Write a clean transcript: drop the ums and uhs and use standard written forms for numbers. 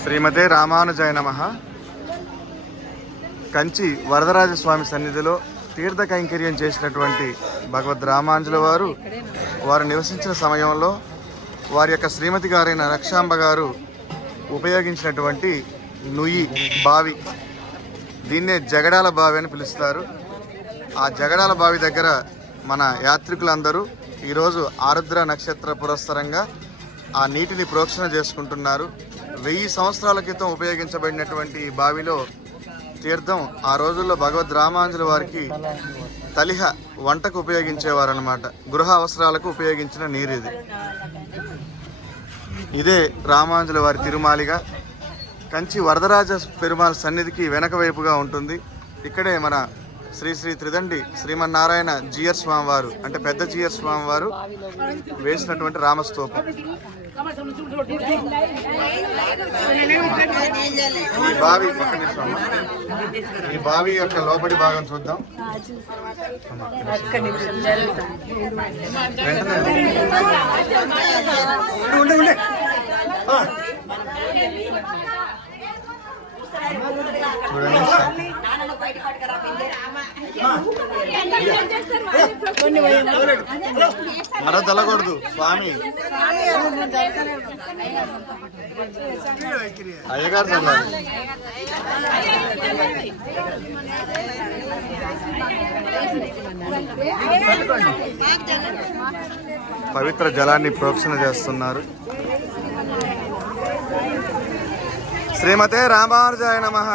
శ్రీమతే రామానుజాయ నమః. కంచి వరదరాజస్వామి సన్నిధిలో తీర్థ కైంకర్యం చేసినటువంటి భగవద్ రామానుజుల వారు నివసించిన సమయంలో వారి యొక్క శ్రీమతి గారైన రక్షాంబ గారు ఉపయోగించినటువంటి నుయ్యి బావి, దీన్నే జగడాల బావి అని పిలుస్తారు. ఆ జగడాల బావి దగ్గర మన యాత్రికులందరూ ఈరోజు ఆరుద్ర నక్షత్ర పురస్సరంగా ఆ నీటిని ప్రోక్షణ చేసుకుంటున్నారు. 1000 సంవత్సరాల క్రితం ఉపయోగించబడినటువంటి ఈ బావిలో తీర్థం ఆ రోజుల్లో భగవద్ రామానుజుల వారికి తలిహ వంటకు ఉపయోగించేవారనమాట. గృహ అవసరాలకు ఉపయోగించిన నీరు ఇది. ఇదే రామానుజుల వారి తిరుమాలిగా కంచి వరదరాజ పెరుమాళ్ సన్నిధికి వెనక వైపుగా ఉంటుంది. ఇక్కడే మన శ్రీ శ్రీ త్రిదండి శ్రీమన్నారాయణ జీయర్ స్వామి వారు, అంటే పెద్ద జీయర్ స్వామి వారు వేసినటువంటి రామస్తూపం. ఈ బావి ఈ బావి యొక్క లోపలి భాగం చూద్దాం. మరో తెల్లకూడదు స్వామి, అయ్యగారు చల్లాలి. పవిత్ర జలాన్ని ప్రోక్షణ చేస్తున్నారు. శ్రీమతే రామానుజాయ నమః.